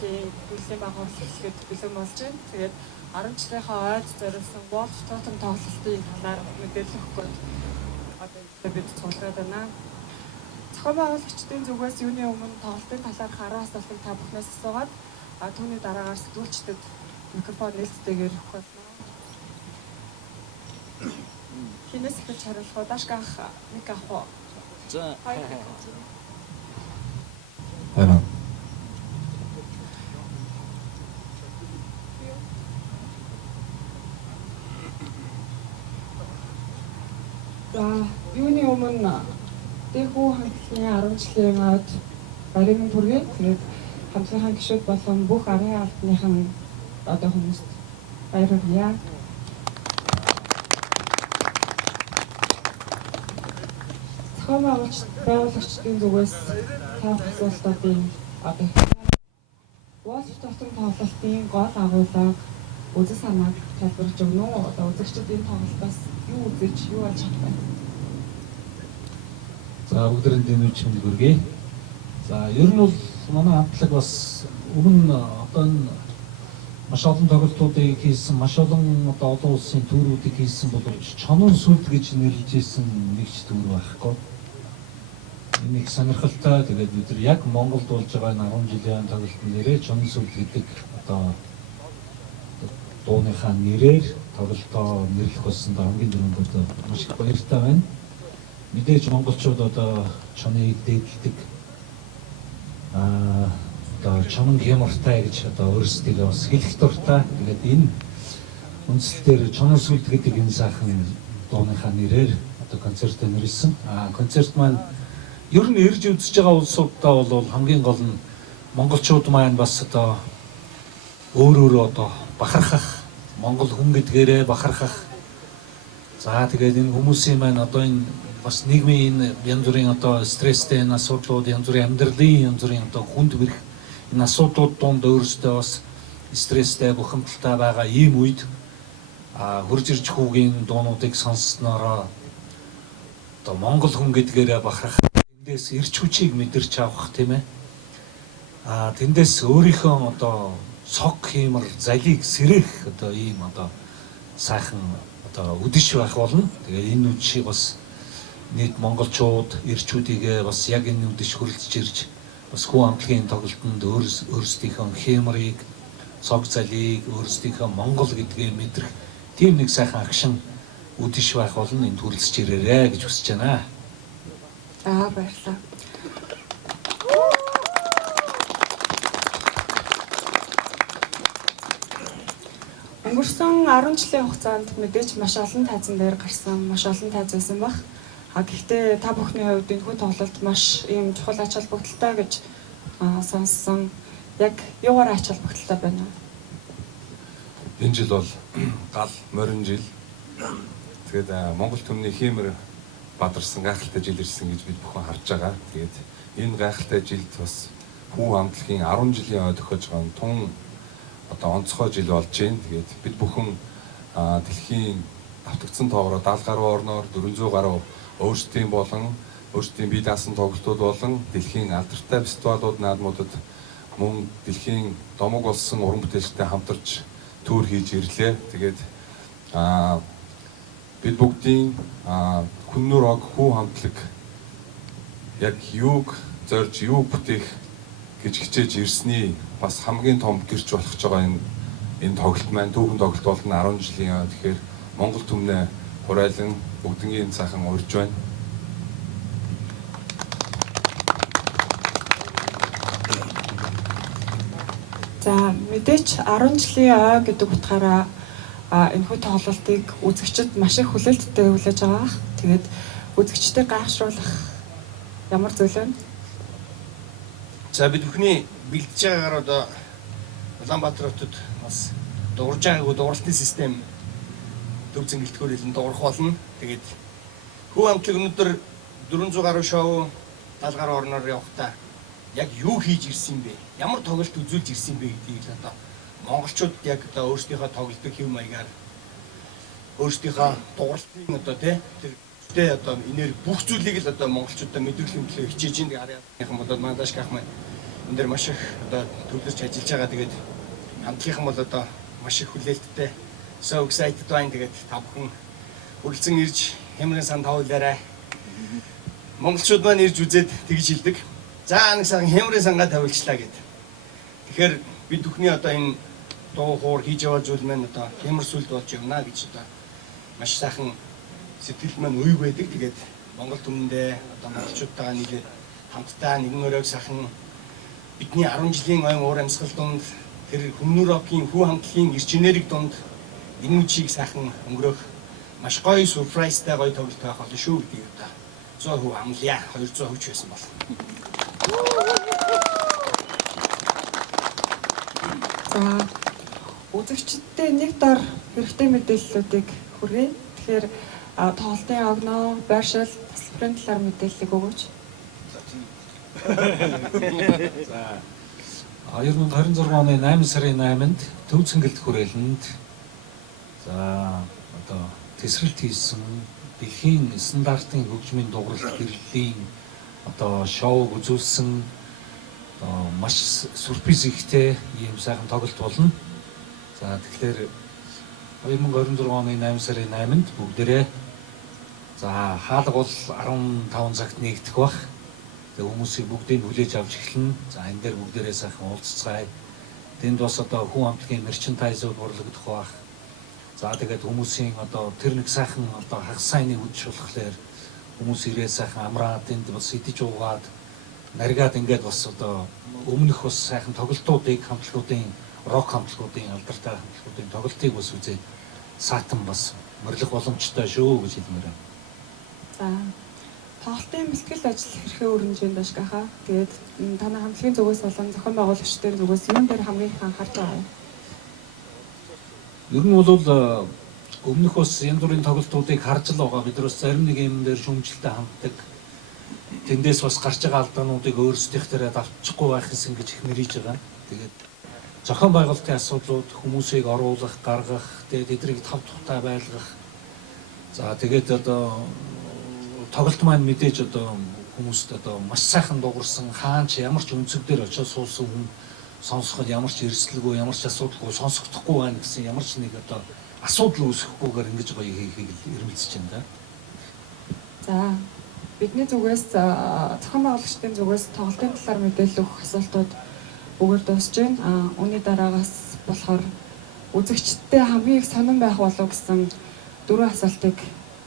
жилийн бүлгийн баг хөтлөхөд бэлэн болж байна. Тэгээд 10 жилийнхаа ойд зориулсан Wolf Totem тоглолтын талаар мэдээлэл өгөх гээд одоо бид цуглаад байна. Зохион байгуулагчдын зүгээс юуны өмнө тоглолтын талаар хараа асуултыг та бүхнээс асуугаад түүний дараагаар сэтгүүлчдэд микрофон нээлттэйгээр өгөх болно. Хинээс ихэж хариулах уу? Дашгаах нэг авах уу? За. Харин. Юуны өмнө Дэхүү хамтлагийн 10 жилийн ойд баримт бүргээ тэгээд хамтлагийн гишүүд болон бүх арын албаныхан одоо хүмүүст баяр хүргье. Зохион байгуулагчдын зүгээс тавих асуултуудын одоо Wolf Totem тоглолтын гол агуулга үзэл санааг тайлбарлаж өгнө үү? Одоо үзэгчид энэ тоглолтоос юу үзэж, юу олж чадах вэ? За бүгдээрээ дэмжиж хүнд хүргэе. За ер нь бол манай хамтлаг бас өмнө одоо энэ маш олон тоглолтуудыг хийсэн, маш олон одоо олон улсын түүрүүдийг хийсэн боловч чонон сүлд гэж нэрлэжсэн нэгч түүр байхгүй. Энэ их сонирхолтой. Тэгээд бид нар яг Монголд болж байгаа энэ 10 жилийн тоглолтын нэрээ чонон сүлд гэдэг одоо дууныхаа нэрээр тоглолтоо нэрлэх болсон хамгийн түрүүнд одоо маш их баяртай байна. Мэдээж монголчууд одоо чоныг дээдэлдэг одоо чонон хямртай гэж одоо өөрсдөө бас хэлэх дуртай. Тэгээд энэ үндслээр чонон сүлд гэдэг энэ сайхан дууныхаа нэрээр одоо концертыг нэрлсэн. Концерт маань ер нь ирж үзэж байгаа улсуудаа бол хамгийн гол нь монголчууд маань бас одоо өөрөөрөө одоо бахархах, монгол хүн гэдгээрээ бахархах. За тэгээд энэ хүмүүсийн маань одоо энэ бас нийгмийн янз бүрийн одоо стресстэй энэ асуудлууд, янз бүрийн амьдралын янз бүрийн одоо хүнд бэрх энэ асуудлууд донд өөрсдөө бас стресстэй, бухимдалтай байгаа ийм үед хурж ирж хүүгийн дуунуудыг сонсснороо одоо монгол хүн гэдгээрээ бахархах, тэндээс эрч хүчийг мэдэрч авах тийм ээ. Тэндээс өөрийнхөө одоо сог хиймэр залийг сэрэх одоо ийм одоо сайхан одоо үдэш байх болно. Тэгээд энэ үдшийг бас нийт монголчууд эрчүүдийгээ бас яг энэ үдэш хөрөлдөж ирж бас хүн амтлагийн тоглолтод өөрсдийнхөө хэмрийг, цог залийг, өөрсдийнхөө монгол гэдгээ мэдрэх тийм нэг сайхан агшин үдэш байх болно. Энд хүрэлцэж ирээрэй гэж хүсэж байна. Баярлалаа. Өнгөрсөн 10 жилийн хугацаанд мэдээж маш олон тайзан дээр гарсан, маш олон тайз байсан баг. Гэхдээ та бүхний хувьд энэ хүн тоглолт маш ийм чухал ач холбогдолтой гэж сонссон. Яг юугаар ач холбогдолтой байна вэ? Энэ жил бол гал морин жил. Тэгээд Монгол түмний хиймэр бадарсан гайхалтай жил ирсэн гэж бид бүхэн харж байгаа. Тэгээд энэ гайхалтай жилд бас хүн амтлагийн 10 жилийн ойд тохиож байгаа тун одоо онцгой жил болж байна. Тэгээд бид бүхэн дэлхийн давтагдсан тоогоор 70 гаруй орноор 400 гаруй өөрсдийн болон өөрсдийн бие даасан тоглолтууд болон дэлхийн алдартай фестивалууд наадмуудад мөн дэлхийн домог болсон уран бүтээлчтэй хамтарч түүр хийж ирлээ. Тэгээд бид бүгдийн Хүннүр ог хүү хамтлаг яг юуг зорж юуг бүтээх гэж хичээж ирсний бас хамгийн том гэрч болох ч байгаа энэ тоглолт маань түүхэн тоглолт болно 10 жилийн. Тэгэхээр Монгол түмнээ хурайлан бүгднгийн сайхан урьж байна. За мэдээч 10 жилийн ой гэдэг утгаараа энэхүү тоглолтыг үзэгчид маш их хүлээлттэй хүлээж байгаа. Тэгээд үзэгчдийг гайхшруулах ямар зүйл вэ? За бид бүхний бэлдэж байгаагаар одоо Улаанбаатар хотод бас дуурж байгаагүй дууралтын систем төв зингэлтгүүр хэлэн дуурах болно. Тэгээд хүү хамтлаг өнөөдөр 400 гаруй шоу 70 гаруй орноор явахдаа яг юу хийж ирсэн бэ? Ямар тоглолт үзүүлж ирсэн бэ гэдгийг л одоо монголчууд яг одоо өөрсдийнхөө тоглолтын хэв маягаар өөрсдийнхөө дууралтын одоо тэр одоо энерги бүх зүйлийг л одоо монголчуудаа мэдрэх юм төлөө хичээж ин арайхын бодоод мандаш гах маань энэ дээр маш их одоо төвлөрч ажиллаж байгаа. Тэгээд хамтлагийнхан бол одоо маш их хүлээлттэй. So excited байна. Тэгээд та бүхэн үргэлжлэн ирж Хямрын сан тавуулаарай. Монголчууд маань ирж үзээд тэгж хэлдэг. За нэг сан Хямрын сангаа тавилчлаа гэд. Тэгэхээр бид бүхний одоо энэ дуу хоор хийж яваа зүйл маань одоо Хямар сүлд болж явна гэж одоо маш сайхан сэтгэл маань уйг байдаг. Тэгээд Монгол түмэндээ одоо монголчуудтайгаа нийлээд хамтдаа нэгэн өрөөг сайхан бидний 10 жилийн ойн уур амьсгал донд тэр Хүмүүр рокийн хүү хамтлагийн эрчнэрийг донд энэ үчиг сайхан өнгөрөх маш гоё surpriseтай гоё тоглолт байх болно шүү гэдгийг одоо 100% амлая. 200% ч байсан бол. За үзэгчдтэй нэг дор хэрэгтэй мэдээллүүдийг хүргэе. Тэгэхээр тоглолтын огноо, байршил, тасалбарын талаар мэдээллийг өгөөч. За 2026 оны 8 сарын 8-нд Төв Цэнгэлд хүрээлэнд за одоо тесрэлт хийсэн дэлхийн стандартын хөгжмийн дугуйлт гэрлийн одоо шоуг үзүүлсэн маш сюрприз ихтэй ийм сайхан тоглолт болно. За тэгэхээр 2026 оны 8 сарын 8-нд бүгдээрээ за хаалга бол 15 цагт нэгдэх бах. Тэгээ хүмүүсийг бүгдийг хүлээж авч эхэлнэ. За энэ дээр бүгдээрээ сайхан уулзцгаая. Тэнд бас одоо хүн амтлагийн мерчендайзууд борлогдох бах. За тэгээд хүмүүсийн одоо тэр нэг сайхан одоо хагас сайнны үдшил болохоор хүмүүс ирээ сайхан амраад энд бас идэж уугаад наргаад ингээд бас одоо өмнөх бас сайхан тоглолтуудыг хамтлагуудын рок хамтлагуудын алдартай хамтлагуудын тоглолтыг бас үзээд саатан бас мөрлөх боломжтой шүү гэж хэлмээр байна. За тоглолтын бэлтгэл ажил хэрхэн өрнөжөнд байна гахаа. Тэгээд танай хамтлагийн зүгээс болон зохион байгуулагчдын зүгээс юун дээр хамгийн их анхаарч байгаа юм? Ер нь бол өмнөх бас янз бүрийн тоглолтуудыг харж л байгаа. Бид нар бас зарим нэг юм дээр шүүмжлэлтэй ханддаг. Тэндээс бас гарч байгаа алдаануудыг өөрсдийнхээрээ давтчихгүй байх гэсэн гэж их мэрийж байгаа. Тэгээд зохион байгуулалтын асуудлууд хүмүүсийг оруулах, гаргах, тэгээд эдрийг тав тухтай байлгах. За тэгээд одоо тоглолт маань мэдээж одоо хүмүүст одоо маш сайхан дуурсан хаан ч ямар ч өнцөг дээр очиж суусан хүн сонсоход ямар ч эрсдэлгүй, ямар ч асуудалгүй сонсогдохгүй байна гэсэн ямар ч нэг одоо асуудал үүсэхгүйгээр ингэж гоё хийхийг эрмэлзэж байна да. За бидний зүгээс зохион байгуулагчдын зүгээс тоглолтын талаар мэдээлэл өгөх асуултууд бүгд дуусж байна. Үүний дараагаас болохоор үзэгчдтэй хамгийн их сонирн байх болов гэсэн 4 асуултыг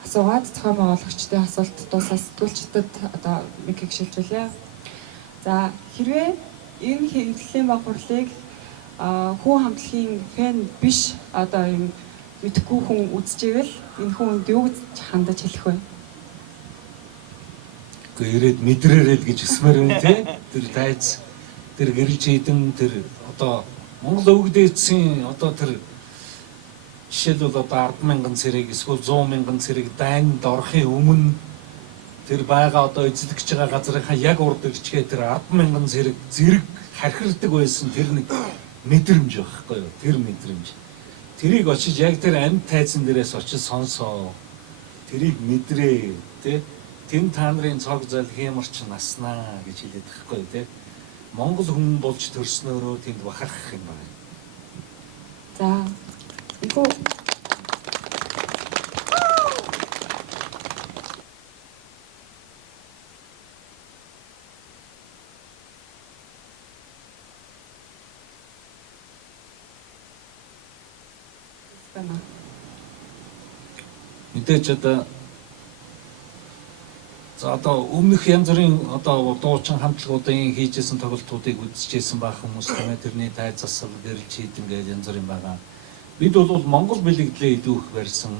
асуугаад зохион байгуулагчдын асуулт дуусаа сэтгүүлчдэд одоо микийг шилжүүлье. За хэрвээ энэ хэвлэлийн баг хурлыг хүн хамтлагийн фэн биш одоо юм мэдхгүй хүн үзчихвэл энэ хүнд юу гэж хандаж хэлэх вэ? Гэхдээ ирээд мэдрээрэй л гэж хэлмээр юм тий. Тэр тайз тэр гэрэл чийдэн тэр одоо Монгол өвөг дээдсийн одоо тэр жишээлбэл одоо 10,000 цэрэг эсвэл 100,000 цэрэг дайнд орохын өмнө тэр байгаа одоо эзлэгч байгаа газрынхаа яг урд ирчгээ тэр 10,000 зэрэг хархирдаг байсан тэр нэг мэдрэмж байхгүй юу? Тэр мэдрэмж. Тэрийг очиж яг тэр амьд тайзан дээрээс очиж сонсоо. Тэрийг мэдрээ тий. Тэн та нарын цог зал хэмэрч наснаа гэж хэлээд байхгүй юу тий. Монгол хүн болж төрснөөрөө тэнд бахархах юм байна. За ийхүү Мэдээж одоо за одоо өмнөх янз бүрийн одоо дуучин хамтлагуудын хийжсэн тоглолтуудыг үзчихсэн байх хүмүүс танай тэрний тай засал гэрэл чийд ингээд янз бүрийн байгаа. Бид бол Монгол бэлэгдлээ илүү их барьсан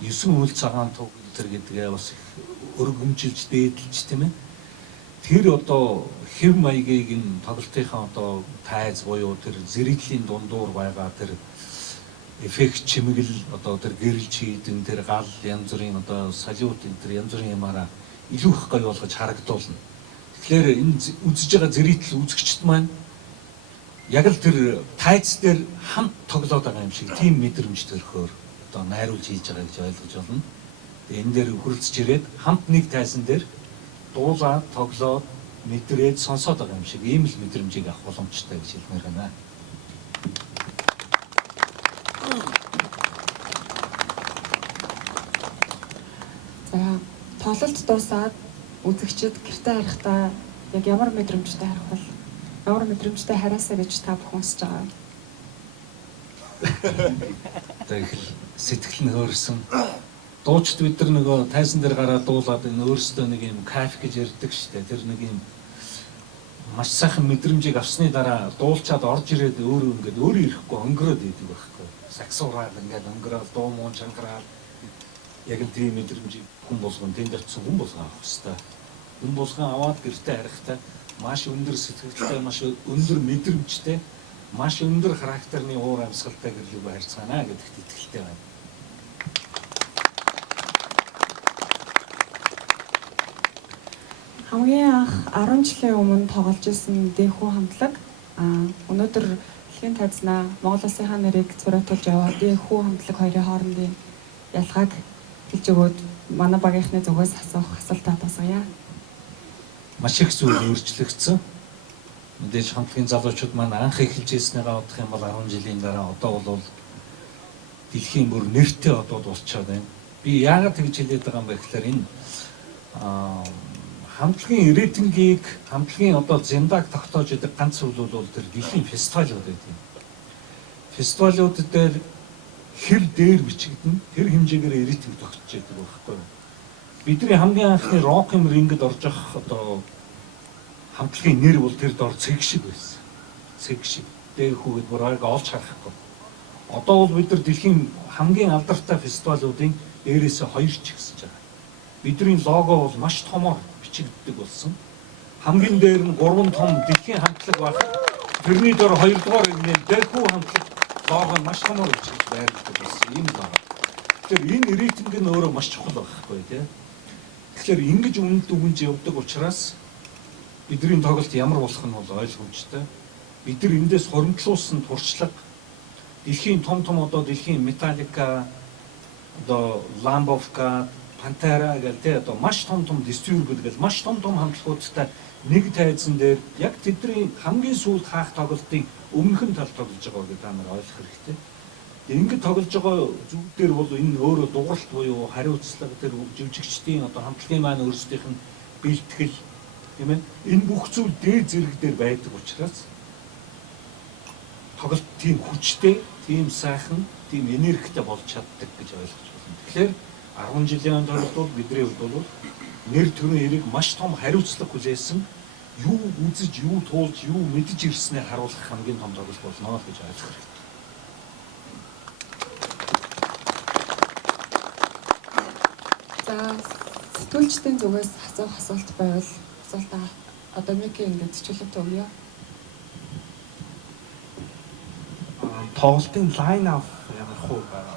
9 үйл цагаан туг төр гэдгээ бас их өргөмжилж дээдлж тийм ээ. Тэр одоо хэв маягийг энэ тоглолтынхаа одоо тайз буюу тэр зэрэглийн дундуур байгаа тэр эффект чимэгэл одоо тэр гэрэл чийдэн тэр гал янз бүрийн одоо салют тэр янз бүрийн юмараа илүү их гоё болгож харагдуулна. Тэгэхээр энэ үзэж байгаа зэрэгтэл үзэгчд маань яг л тэр тайз дээр хамт тоглоод байгаа юм шиг тийм мэдрэмж төрөхөөр одоо найруулж хийж байгаа гэж ойлгож байна. Тэгээ энэ дээр хөрөлцөж ирээд хамт нэг тайзан дээр дуулаад тоглоод мэдрээд сонсоод байгаа юм шиг ийм л мэдрэмжийг авах боломжтой гэж хэлмээр байна. За тоглолт дуусаад үзэгчид гэртээ харихдаа яг ямар мэдрэмжтэй харах бол ямар мэдрэмжтэй хараасаа гэж та бүхэн хүсэж байгаа. Тэгээд сэтгэл нь хөөрсөн. Дуучид бид нар нөгөө тайзан дээр гараад дуулаад энэ өөрсдөө нэг юм кайф гэж ярьдаг штэ. Тэр нэг юм маш сайхан мэдрэмжийг авсны дараа дуулчаад орж ирээд өөрөө ингээд өөрөө ирэхгүй өнгөрөөд идэг байхгүй. Саксуураад ингээд өнгөрөөл дуу муу чангараад яг л тийм мэдрэмжийг хүн болгон тэнд очсон хүн болгон авах хэвээр. Хүн болгон аваад гэртээ харихтаа маш өндөр сэтгэлтэй, маш өндөр мэдрэмжтэй, маш өндөр характерны уур амьсгалтай гэрлүүг харьцаана гэдэгт итгэлтэй байна. Хамгийн анх 10 жилийн өмнө тоглож исэн Дэхүү хамтлаг өнөөдөр дэлхийн тайзнаа Монгол Улсынхаа нэрийг зураатуулж яваад Дэхүү хамтлаг хоёрын хоорондын ялгааг хэлж өгөөд манай багийнхны зүгээс асуух асуултаа асууя. Маш их зүйл өөрчлөгдсөн. Мэдээж хамтлагийн залуучууд маань анх эхэлж ирснийгаа бодох юм бол 10 жилийн дараа одоо бол дэлхийн бүр нэртэй одууд болчиход байна. Би яагаад тэгж хэлээд байгаа юм бэ гэхээр энэ хамтлагийн рейтингийг хамтлагийн одоо зэндаг тогтоож идэг ганц зүйл бол тэр дэлхийн фестивалууд байдаг. Фестивалууд дээр хэр дээр бичигдэн тэр хэмжээгээр рейтинг тогтож идэг байхгүй. Бидний хамгийн анхны рокын рингд орж явах одоо хамтлагийн нэр бол тэр дор цэг шиг байсан. Цэг шиг. Дэхүүгэд бүрийг олж харахгүй. Одоо бол бид нар дэлхийн хамгийн алдартай фестивалуудын дээрээсээ 2 ч ихсэж байгаа. Бидний лого бол маш томоор бичигддэг болсон. Хамгийн дээр нь 3 том дэлхийн хамтлаг баг. Тэрний дор 2 дугаар ирнэ Дэхүү хамтлаг лого маш томоор бичиж байрладаг болсон. Ийм л байна. Тэгэхээр энэ рейтинг нь өөрөө маш чухал байхгүй тийм. Тэгэхээр ингэж үнэт үгэнж явдаг учраас бидний тоглолт ямар болох нь бол ойлгомжтой. Бид нар эндээс хоримтлуулсан туршлага дэлхийн том одоо дэлхийн Metallica одоо Lambovka, Pantera гэдэг одоо маш том дистрибьютор гэдэг маш том хамтлагуудтай нэг тайзан дээр яг тэдний хамгийн сүүлд хаах тоглолтын өмнөхөн тал тоглож байгаа гэдэг та нар ойлгох хэрэгтэй. Ингээд тоглож байгаа зүг дээр бол энэ өөрөө дууралт буюу хариуцлага тэр жүжигчдийн одоо хамтлагийн маань өөрсдийнх нь бэлтгэл тийм ээ энэ бүх зүйл дээр зэрэг дээр байдаг учраас тоглолт тийм хүчтэй, тийм сайхан, тийм энергитэй болж чаддаг гэж ойлгож байна. Тэгэхээр 10 жилийн тоглолт бол бидний хувьд бол нэр төрийн эрийг маш том хариуцлага хүлээсэн юу үзэж, юу туулж, юу мэдж ирснээр харуулах хамгийн том тоглолт болно гэж ойлгох хэрэгтэй. За сэтгүүлчдийн зүгээс асуух асуулт байвал асуултаа одоо Мики ингээд чөлөөтэй өгье. Тоглолтын лайн ап ямар хөө байгаа.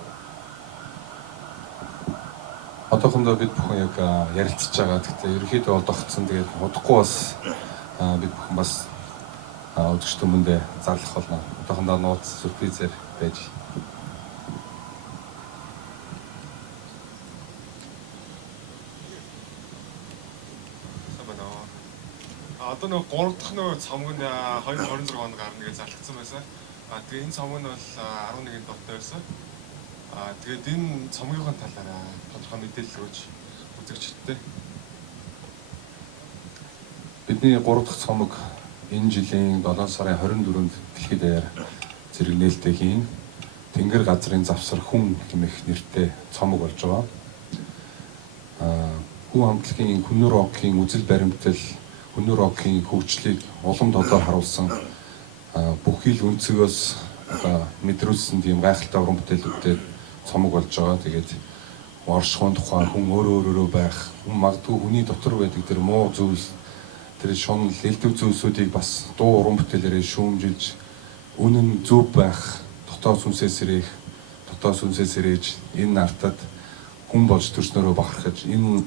Одоохондоо бид бүхэн яг ярилцж байгаа. Гэхдээ ерөнхийдөө бол тогтсон. Тэгээд удахгүй бас бид бүхэн бас үзэгч хүмүүндээ зарлах болно. Одоохондоо нууц сюрпризээр байж. Одоо нэг 3 дахь нэг цомог нь 2026 онд гарна гэж зарлагдсан байсан. Тэгээ энэ цомог нь бол 11-нд дотор байсан. Тэгээд энэ цомгийнхын талаараа тодорхой мэдээлэл өгч үзэгчдтэй. Бидний 3 дахь цомог энэ жилийн 7 сарын 24-нд дэлхийд даяар зэрэг нээлттэй хийн Тэнгэр газрын завсар хүн хэмээх нэртэй цомог болж байгаа. Хүн хамтлагийн Хүннүр рокийн үзэл баримтал Хүннүр рокийн хөгжлийг улам тодор харуулсан бүхий л өнцгөөс мэдрүүлсэн тийм гайхалтай уран бүтээлүүдтэй цомог болж байгаа. Тэгээд оршихуун тухай хүн өөрөө байх, хүн магадгүй хүний дотор байдаг тэр муу зүйл, тэр шунал, элдв зүйлсүүдийг бас дуу уран бүтээлээрээ шүүмжилж, үнэн зөв байх, дотоос үнсээс ирээж энэ нартад хүн болж төрснөөрөө бахархаж энэ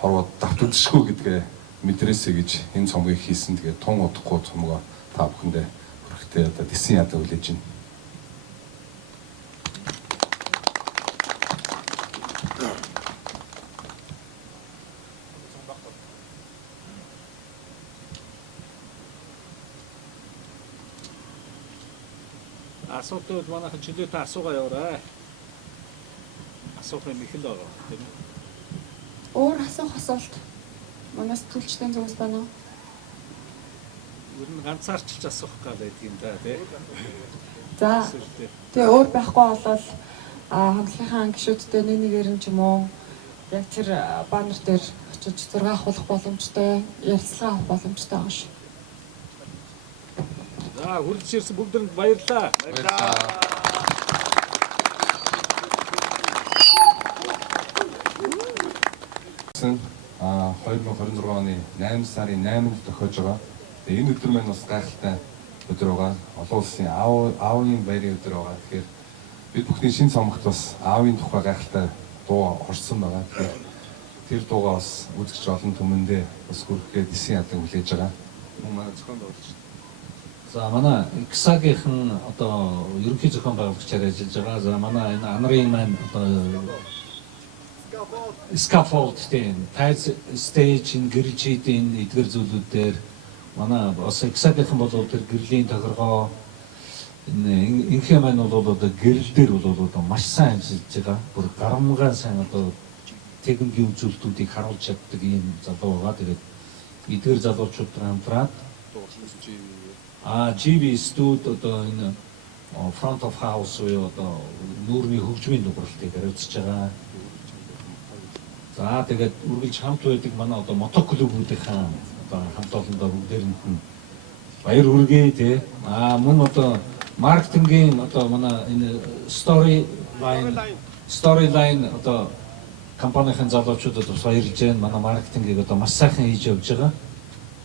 хорвоод давтагдшгүй гэдгээ мэдрээсэй гэж энэ цомгийг хийсэн. Тэгээд тун удахгүй цомгоо та бүхэндээ хүрэхтэй одоо дэсэн ядаа хүлээж байна. Асуудал манайхан чөлөөтэй асуугаа яваарай. Асуух юм их л байгаа тийм үү? Өөр асуух асуулт манаас төлчтэй зүгээс байна уу? Ер нь ганцаарчилж асуух гал байдгийн да тий. За. Эсвэл Тэгээ өөр байхгүй болол хамтлагийнхаа гишүүдтэй нэгээр нь ч юм уу яг тэр баннер дээр очиж зураг авах боломжтой, ярилцлага авах боломжтой байгаа шүү. за хүрч ирсэн бүгдэнд баярлалаа. Сэн 2026 оны 8 сарын 8-нд тохиож байгаа. Тэгээ энэ өдөр маань бас гайхалтай өдөр байгаа. Олон улсын аавын баярын өдөр байгаа. Тэгэхээр бид бүхний шинэ цомогт бас аавын тухай гайхалтай дуу орсон байгаа. Тэгэхээр тэр дуугаа бас үзэгч олон түмэндээ бас хүргэхэд эсийн ядан хүлээж байгаа. Мөн манай зохион байгуулагч. За манай Иксагийнхан одоо ерөнхий зохион байгуулагчаар ажиллаж байгаа. За манай энэ анарын маань одоо scaffold тийм тайз стейж гэрэлжидийн эдгээр зүйлүүдээр манай бас Иксагийнхан бол тэр гэрлийн тохиргоо энэ инхээ маань бол одоо гэрэл дээр бол одоо маш сайн ажиллаж байгаа. Бүр гарамгаа сайн одоо техникийн үзүүлэлтүүдийг харуулж чаддаг ийм залуу байгаа. Тэгээд эдгээр залуучуудтай хамтраад GV студ одоо энэ front of house уу одоо нүүрний хөгжмийн дугуйлтыг хариуцж байгаа. За тэгээд үргэлж хамт байдаг манай одоо мотоклубүүдийнхаа одоо хамт олондоо бүгдээрэнд нь баяр хүргэе тий. Мөн одоо маркетингийн одоо манай энэ storyline одоо компанийн залуучуудад бас баярлж байна. Манай маркетингийг одоо маш сайхан хийж явж байгаа.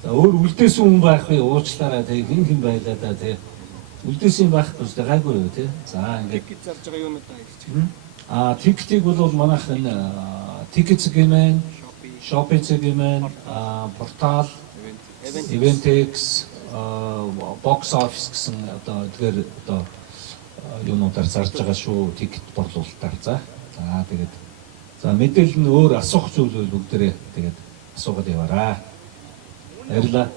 За өөр үлдээсэн хүн байх вэ? Уучлаарай тий. Хэн байлаа да тий. Үлдээсэн байхгүй шүү дээ. Гайгүй юу тий. За ингээд зарж байгаа юм даа гэж. тикетийг бол манайх энэ Tickets гэмээр, Shopee гэмээр, портал, Eventex, Box Office гэсэн одоо эдгээр одоо юунуудаар зарж байгаа шүү, тикет борлуулалтаар. За тэгээд за мэдээлэл нь өөр асуух зүйл бол бүгдээрээ тэгээд асуугаад яваарай. Баярлалаа.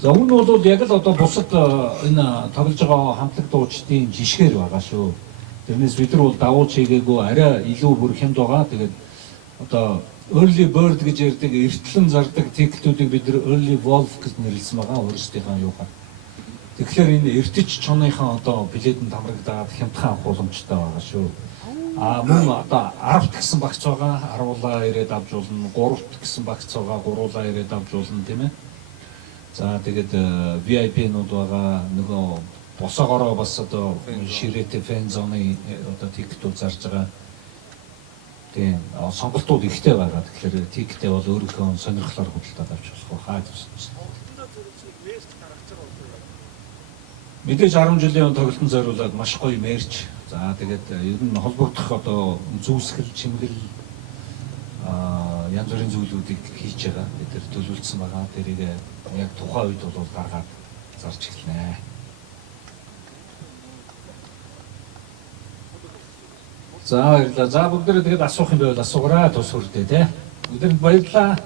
За өмнө бол яг л одоо бусад энэ тоглож байгаа хамтлаг дуучдын жишгээр байгаа шүү. Тэрнээс бид нар бол давуу чигээгүй арай илүү бүр хямд байгаа. Тэгээд одоо early bird гэж ярьдаг эртлэн зардаг тикетүүдийг бид нар early wolf гэж нэрлэсэн байгаа өөрсдийнхөө юугаар. Тэгэхээр энэ эртэж чоныхоо одоо билетэнд хамрагдаад хямдхан авах боломжтой байгаа шүү. Мөн одоо 10-т гэсэн багц байгаа, 10-уулаа ирээд авч болно. 3-т гэсэн багц байгаа, 3-уулаа ирээд авч болно тийм ээ. За тэгээд VIP-нууд байгаа нөгөө босоогоороо бас одоо ширээтэй фэн зоны одоо тикетүүд зарж байгаа. Тийм сонголтууд ихтэй байгаа. Тэгэхээр тикетээ бол өөрийнхөө сонирхлоор худалдаад авч болох хаа гэсэн. Мэдээж 10 жилийн тоглолтын зориулаад маш гоё мерч. За тэгээд ер нь холбогдох одоо зүүсгэл, чимгэл янз бүрийн зүйлүүдийг хийж байгаа. Бид тэр төлөвлөсөн байгаа. Тэрийг яг тухайн үед бол гаргаад зарж эхэлнэ. За баярлалаа. За бүгдээ тэгээд асуух юм байвал асуугаарай тус хүрдээ тий. Бүгдэнд баярлалаа.